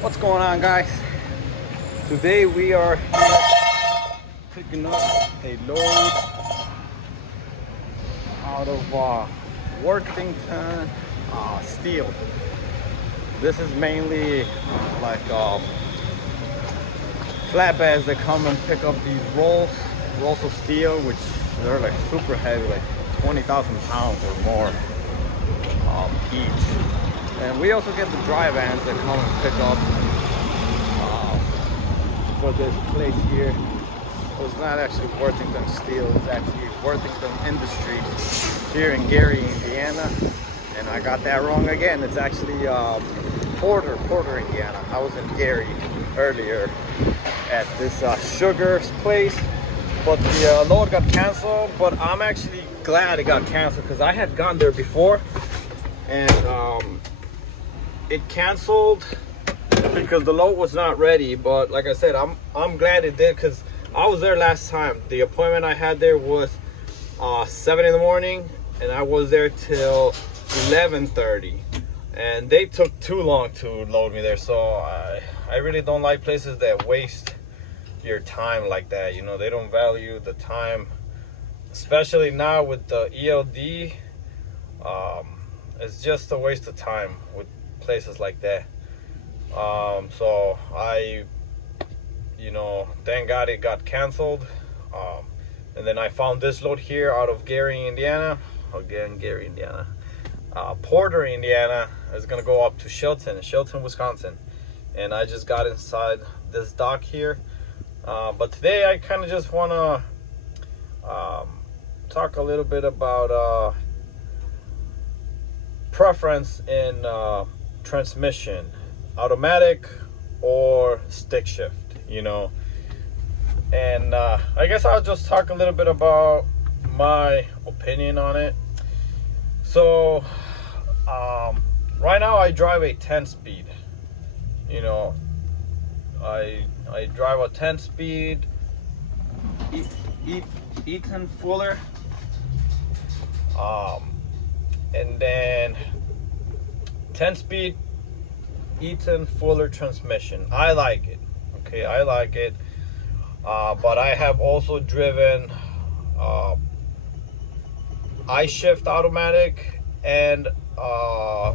What's going on, guys? Today we are here picking up a load out of Worthington steel. This is mainly like flatbeds that come and pick up these rolls of steel, which they're like super heavy, like 20,000 pounds or more each. And we also get the dry vans that come and pick up for this place here. So it's not actually Worthington Steel, it's actually Worthington Industries here in Gary, Indiana. And I got that wrong again. It's actually Porter, Indiana. I was in Gary earlier at this sugar place, but the load got canceled. But I'm actually glad it got canceled because I had gone there before and it canceled because the load was not ready. But like I said, I'm glad it did because I was there last time. The appointment I had there was 7 in the morning and I was there till 11:30, and they took too long to load me there. So I really don't like places that waste your time like that. You know, they don't value the time, especially now with the ELD. It's just a waste of time with places like that. So thank God it got canceled. And then I found this load here out of Gary, Indiana. Again, Gary, Indiana. Porter, Indiana is gonna go up to Shelton, Wisconsin. And I just got inside this dock here. But today I kind of just wanna talk a little bit about preference in transmission, automatic or stick shift, you know. And I guess I'll just talk a little bit about my opinion on it. So right now I drive a 10-speed. You know, I drive a 10-speed Eaton Fuller, and then 10-speed Eaton Fuller transmission. I like it. Okay, I like it. But I have also driven I-shift automatic and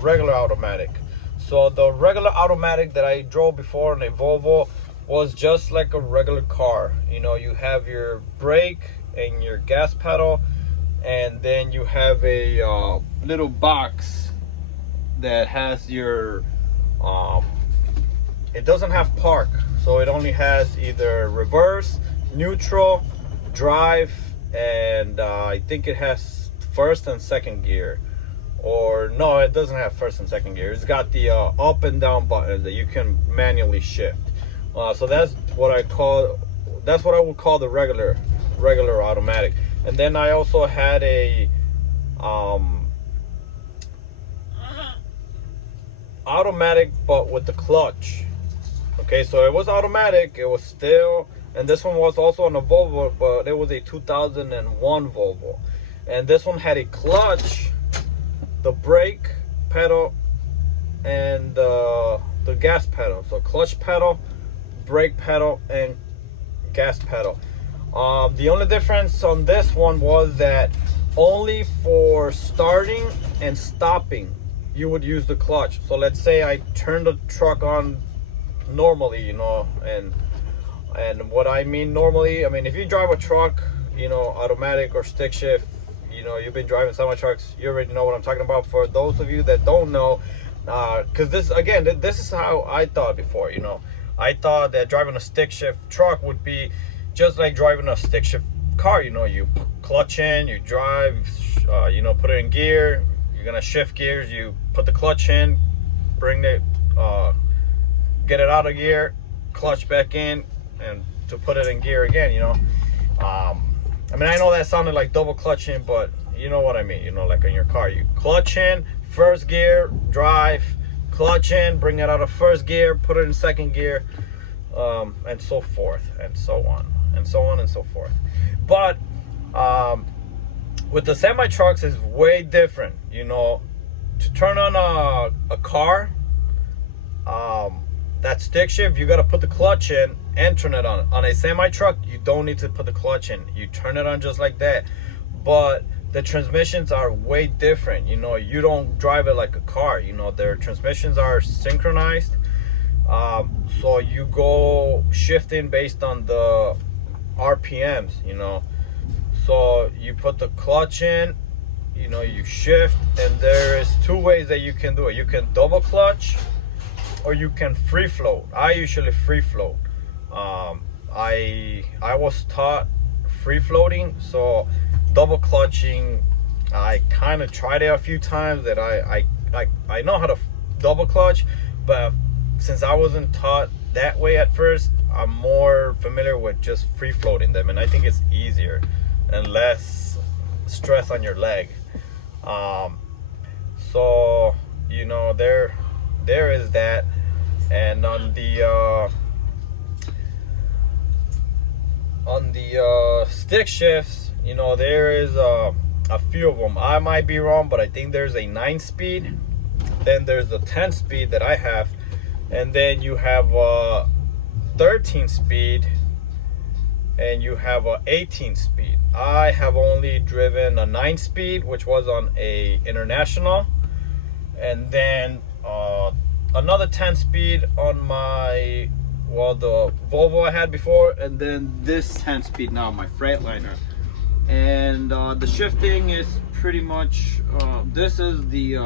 regular automatic. So the regular automatic that I drove before in a Volvo was just like a regular car. You know, you have your brake and your gas pedal, and then you have a little box that has your it doesn't have park, so it only has either reverse, neutral, drive, and I think it has first and second gear. Or no, it doesn't have first and second gear. It's got the up and down button that you can manually shift. So that's what I would call the regular automatic. And then I also had a automatic, but with the clutch. Okay, so it was automatic, it was still, and this one was also on a Volvo, but it was a 2001 Volvo. And this one had a clutch, the brake pedal, and the gas pedal. So clutch pedal, brake pedal, and gas pedal. The only difference on this one was that only for starting and stopping you would use the clutch. So let's say I turn the truck on normally, you know, and what I mean normally, I mean if you drive a truck, you know, automatic or stick shift, you know, you've been driving semi trucks, you already know what I'm talking about. For those of you that don't know, because this is how I thought before. You know, I thought that driving a stick shift truck would be just like driving a stick shift car. You know, you clutch in, you drive, you know, put it in gear, you're gonna shift gears, you put the clutch in, bring it, get it out of gear, clutch back in, and to put it in gear again, you know. I mean, I know that sounded like double clutching, but you know what I mean. You know, like in your car, you clutch in, first gear, drive, clutch in, bring it out of first gear, put it in second gear, and so forth, and so on, and so on, and so forth. But with the semi trucks, is way different. You know, to turn on a car, that stick shift, you got to put the clutch in and turn it on. On a semi truck, you don't need to put the clutch in, you turn it on just like that. But the transmissions are way different. You know, you don't drive it like a car. You know, their transmissions are synchronized, so you go shifting based on the RPMs, you know. So you put the clutch in, you know, you shift, and there is two ways that you can do it. You can double clutch, or you can free float. I usually free float. I was taught free floating, so double clutching, I kind of tried it a few times. That I know how to double clutch, but since I wasn't taught that way at first, I'm more familiar with just free floating them, and I think it's easier and less stress on your leg. So you know, there is that. And on the stick shifts, you know, there is a few of them. I might be wrong, but I think there's a 9-speed, then there's a 10-speed that I have, and then you have a 13-speed, and you have a 18-speed. I have only driven a 9-speed, which was on a international, and then another 10-speed on my, well, the Volvo I had before, and then this 10-speed now, my Freightliner. And the shifting is pretty much, this is the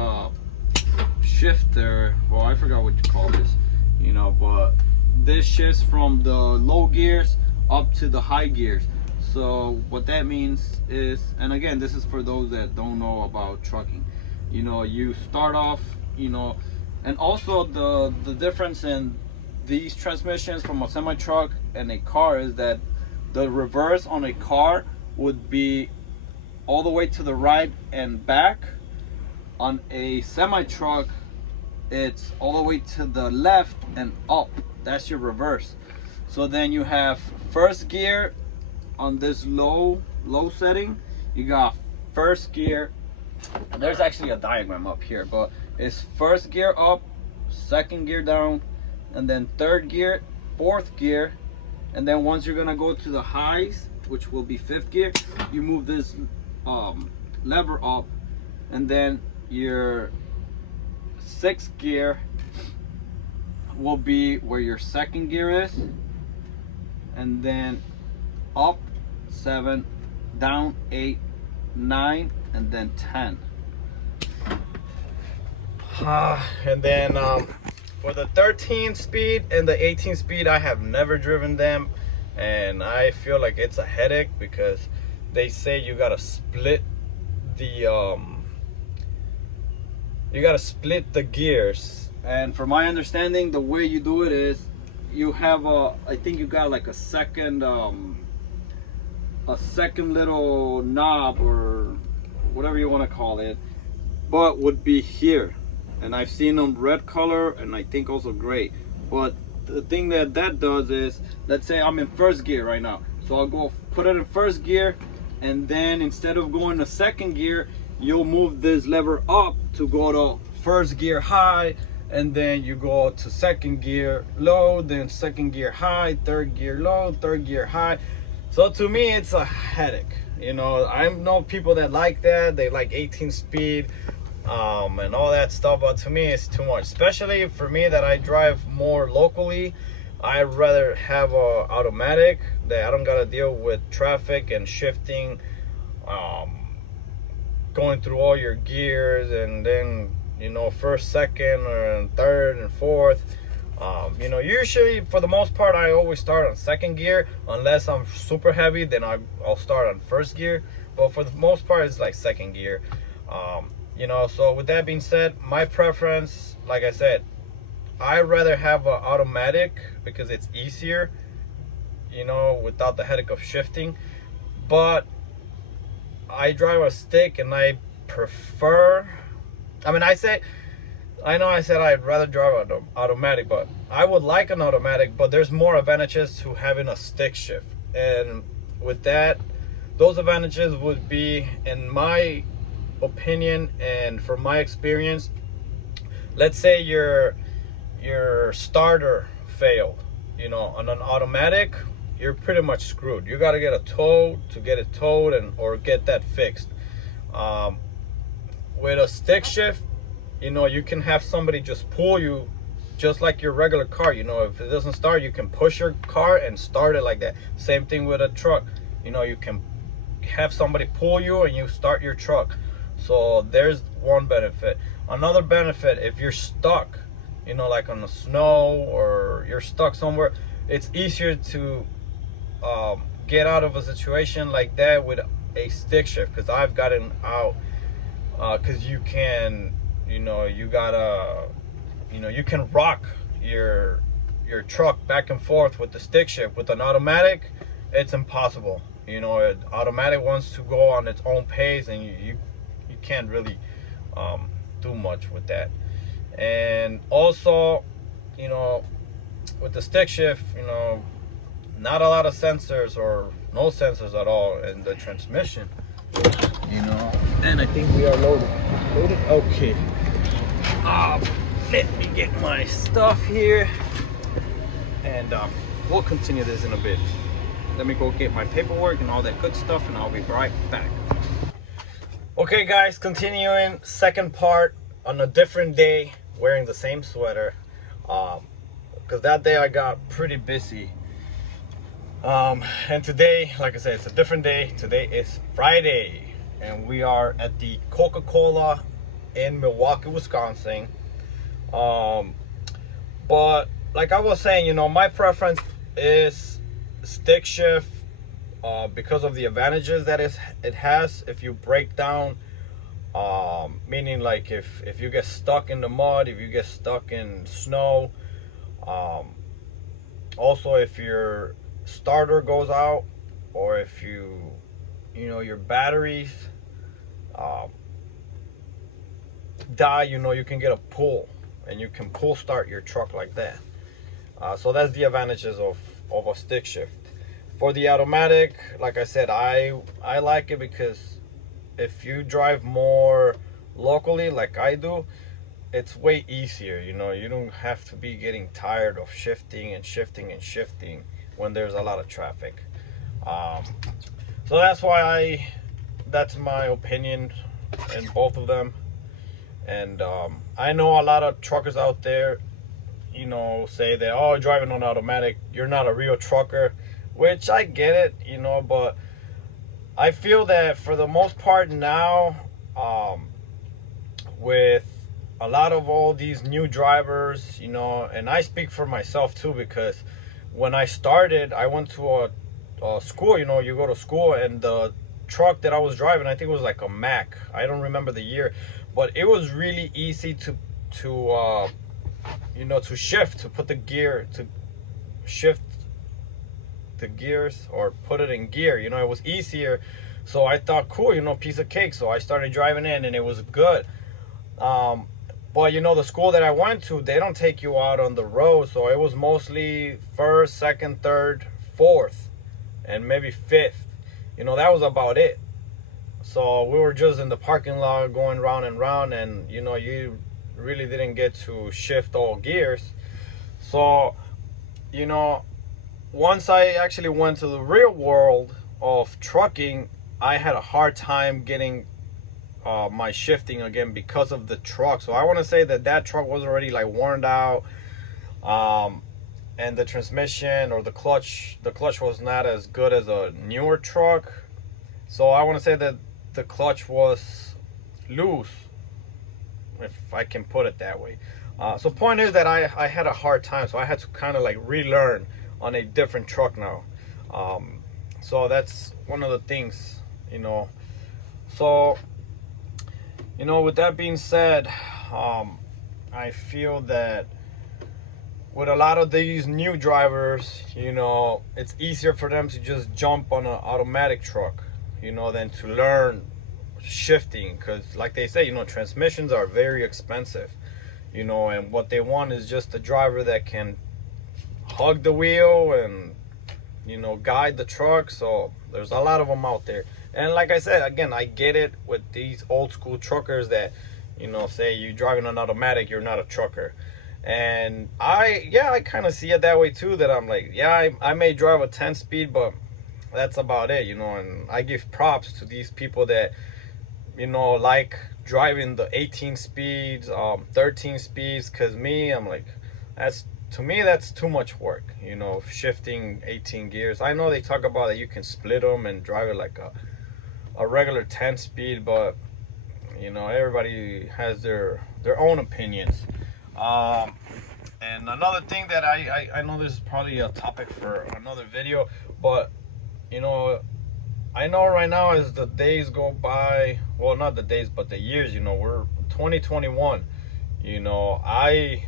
shifter, well, I forgot what you call this, you know, but this shifts from the low gears up to the high gears. So what that means is, and again, this is for those that don't know about trucking, you know, you start off, you know, and also the difference in these transmissions from a semi truck and a car is that the reverse on a car would be all the way to the right and back. On a semi truck, it's all the way to the left and up. That's your reverse. So then you have first gear on this low setting. You got first gear. There's actually a diagram up here, but it's first gear up, second gear down, and then third gear, fourth gear, and then once you're gonna go to the highs, which will be fifth gear, you move this lever up, and then your sixth gear will be where your second gear is, and then up 7, down 8, 9, and then 10. And then for the 13 speed and the 18 speed, I have never driven them, and I feel like it's a headache because they say you gotta split the gears. And from my understanding, the way you do it is you have I think you got like a second little knob or whatever you want to call it, but would be here. And I've seen them red color and I think also gray. But the thing that does is, let's say I'm in first gear right now, so I'll go put it in first gear, and then instead of going to second gear, you'll move this lever up to go to first gear high, and then you go to second gear low, then second gear high, third gear low, third gear high. So to me, it's a headache. You know, I know people that like that, they like 18 speed and all that stuff, but to me it's too much, especially for me that I drive more locally. I'd rather have a automatic that I don't gotta deal with traffic and shifting, going through all your gears, and then, you know, first, second, and third and fourth. You know, usually for the most part I always start on second gear, unless I'm super heavy, then I'll start on first gear, but for the most part it's like second gear. You know, so with that being said, my preference, like I said, I'd rather have an automatic because it's easier, you know, without the headache of shifting. But I drive a stick and I prefer, I mean, I know I said I'd rather drive an automatic, but I would like an automatic, but there's more advantages to having a stick shift. And with that, those advantages would be, in my opinion and from my experience, let's say you're your starter failed, you know, on an automatic, you're pretty much screwed. You got to get a tow to get it towed and or get that fixed. With a stick shift, you know, you can have somebody just pull you just like your regular car. You know, if it doesn't start, you can push your car and start it like that. Same thing with a truck. You know, you can have somebody pull you and you start your truck. So there's one benefit. Another benefit, if you're stuck, you know, like on the snow or you're stuck somewhere, it's easier to get out of a situation like that with a stick shift, because I've gotten out, because you can, you know, you gotta, you know, you can rock your truck back and forth with the stick shift. With an automatic, it's impossible. You know, an automatic wants to go on its own pace, and you can't really do much with that. And also, you know, with the stick shift, you know, not a lot of sensors or no sensors at all in the transmission, you know. And I think we are loaded. Okay. Let me get my stuff here, and we'll continue this in a bit. Let me go get my paperwork and all that good stuff, and I'll be right back. Okay guys, continuing second part on a different day, wearing the same sweater, because that day I got pretty busy. And today, like I said, it's a different day. Today is Friday, and we are at the Coca-Cola in Milwaukee, Wisconsin. But like I was saying, you know, my preference is stick shift, because of the advantages that it has. If you break down, meaning like if you get stuck in the mud, if you get stuck in snow, also if your starter goes out, or if you know, your batteries die, you know, you can get a pull, and you can pull start your truck like that. So that's the advantages of a stick shift. For the automatic, like I said, I like it because if you drive more locally like I do, it's way easier. You know, you don't have to be getting tired of shifting and shifting and shifting when there's a lot of traffic. So that's why that's my opinion in both of them. And I know a lot of truckers out there, you know, say that, oh, driving on automatic, you're not a real trucker, which I get it, you know, but I feel that for the most part now, with a lot of all these new drivers, you know, and I speak for myself too, because when I started, I went to a school, you know, you go to school, and the truck that I was driving, I think it was like a Mack. I don't remember the year, but it was really easy to you know, to shift, to put the gear, to shift the gears or put it in gear. You know, it was easier. So I thought, cool, you know, piece of cake. So I started driving in, and it was good. But you know, the school that I went to, they don't take you out on the road. So it was mostly first, second, third, fourth, and maybe fifth. You know, that was about it. So we were just in the parking lot going round and round, and you know, you really didn't get to shift all gears. So, you know, once I actually went to the real world of trucking, I had a hard time getting my shifting again because of the truck. So I want to say that truck was already like worn out, and the transmission or the clutch was not as good as a newer truck. So I want to say that the clutch was loose, if I can put it that way. So point is that I had a hard time, so I had to kind of like relearn on a different truck now. So that's one of the things, you know. So, you know, with that being said, I feel that with a lot of these new drivers, you know, it's easier for them to just jump on an automatic truck, you know, than to learn shifting, because like they say, you know, transmissions are very expensive, you know, and what they want is just a driver that can hug the wheel and, you know, guide the truck. So there's a lot of them out there. And like I said, again, I get it with these old school truckers that, you know, say you driving an automatic, you're not a trucker. And I kind of see it that way too, that I'm like, yeah, I may drive a 10 speed, but that's about it, you know. And I give props to these people that, you know, like driving the 18 speeds, 13 speeds, because I'm like, to me that's too much work, you know, shifting 18 gears. I know they talk about that you can split them and drive it like a regular 10 speed, but you know, everybody has their own opinions. And another thing that I know this is probably a topic for another video, but you know, I know right now as the days go by, well, not the days, but the years, you know, we're 2021. You know, I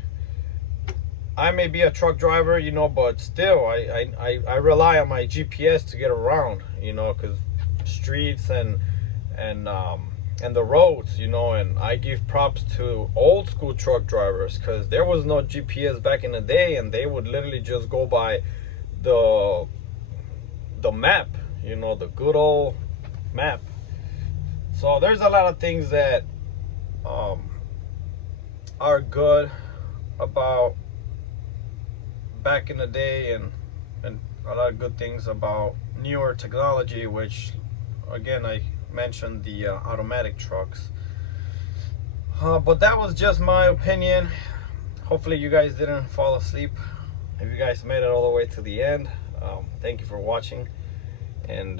may be a truck driver, you know, but still, I rely on my GPS to get around, you know, because streets and the roads, you know. And I give props to old school truck drivers, because there was no GPS back in the day, and they would literally just go by the map, you know, the good old map. So there's a lot of things that are good about back in the day, and a lot of good things about newer technology, which again, I mentioned the automatic trucks. But that was just my opinion. Hopefully you guys didn't fall asleep. If you guys made it all the way to the end, thank you for watching. And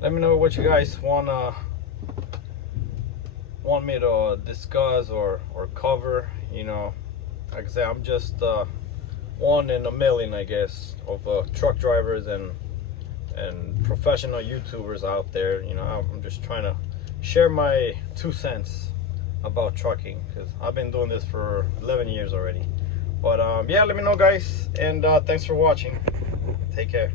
let me know what you guys want me to discuss or cover. You know, like I said, I'm just one in a million, I guess, of truck drivers and professional YouTubers out there. You know, I'm just trying to share my 2 cents about trucking, because I've been doing this for 11 years already. But yeah, let me know, guys, and thanks for watching. Take care.